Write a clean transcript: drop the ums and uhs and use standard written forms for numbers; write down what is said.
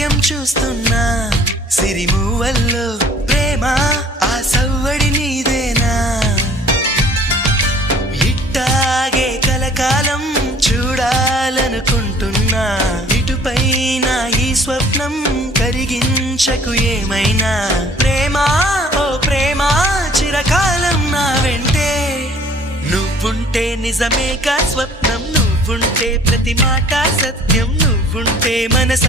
నాట్యం చూస్తున్నా సిరిమూవల్లో ప్రేమ ఆ సవ్వడి నీదేనా ఇట్టాగే కలకాలం చూడాలనుకుంటున్నా ఇటుపైన ఈ స్వప్నం కరిగించకు ఏమైనా ప్రేమ ఓ ప్రేమ చిరకాలం నా వెంటే నువ్వుంటే నిజమేగా స్వప్నం నువ్వుంటే ప్రతి మాట సత్యం నువ్వుంటే మనసు